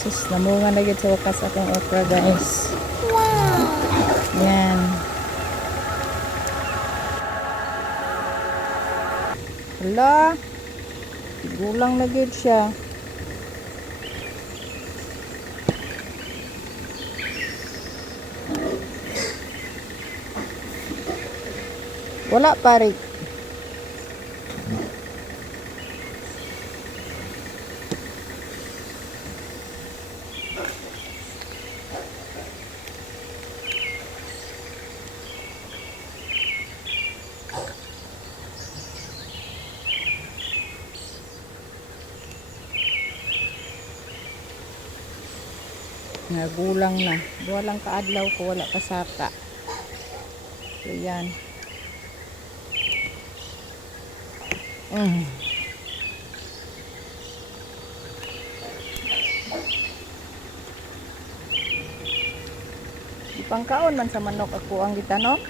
Sus, namunga na sa wakas akong okra guys. Yan. Hala. Gulang na siya. Wala pare. Nagulang na. Walang kaadlaw ko, wala kasaka. So, yan. Mm. Ipangkaon man sa manok ako ang gitanong.